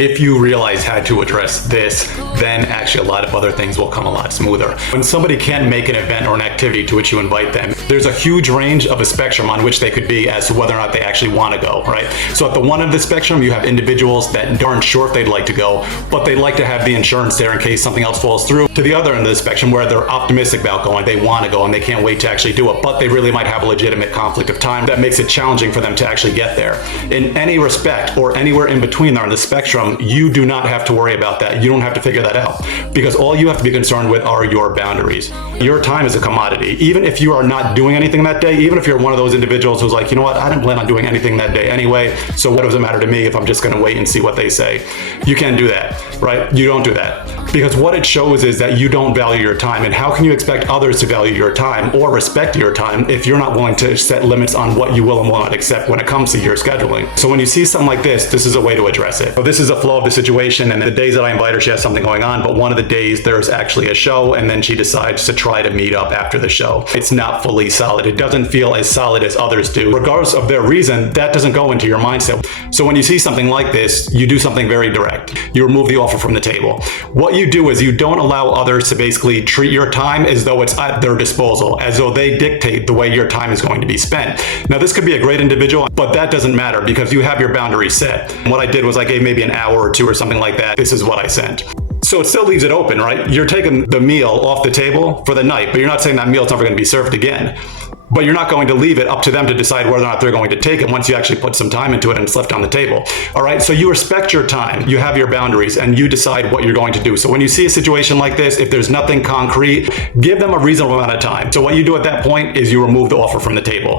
If you realize how to address this, then actually a lot of other things will come a lot smoother. When somebody can't make an event or an activity to which you invite them, there's a huge range of a spectrum on which they could be as to whether or not they actually want to go, right? So at the one end of the spectrum, you have individuals that aren't sure if they'd like to go, but they'd like to have the insurance there in case something else falls through. To the other end of the spectrum, where they're optimistic about going, they want to go and they can't wait to actually do it, but they really might have a legitimate conflict of time that makes it challenging for them to actually get there. In any respect or anywhere in between there on the spectrum, you do not have to worry about that. You don't have to figure that out, because all you have to be concerned with are your boundaries. Your time is a commodity. Even if you are not doing anything that day, even if you're one of those individuals who's like, you know what, I didn't plan on doing anything that day anyway, so what does it matter to me if I'm just going to wait and see what they say? You can't do that, right? You don't do that, because what it shows is that you don't value your time. And how can you expect others to value your time or respect your time if you're not willing to set limits on what you will and will not accept when it comes to your scheduling? So when you see something like this is a way to address it. So this is a flow of the situation, and the days that I invite her, she has something going on, but one of the days there's actually a show, and then she decides to try to meet up after the show. It's not fully solid. It doesn't feel as solid as others do. Regardless of their reason, that doesn't go into your mindset. So when you see something like this, you do something very direct. You remove the offer from the table. What you do is you don't allow others to basically treat your time as though it's at their disposal, as though they dictate the way your time is going to be spent. Now, this could be a great individual, but that doesn't matter because you have your boundaries set. What I did was I gave maybe an hour or two or something like that. This is what I sent. So it still leaves it open, right? You're taking the meal off the table for the night, but you're not saying that meal's never going to be served again. But you're not going to leave it up to them to decide whether or not they're going to take it once you actually put some time into it and it's left on the table. All right, so you respect your time, you have your boundaries, and you decide what you're going to do. So when you see a situation like this, if there's nothing concrete, give them a reasonable amount of time. So what you do at that point is you remove the offer from the table.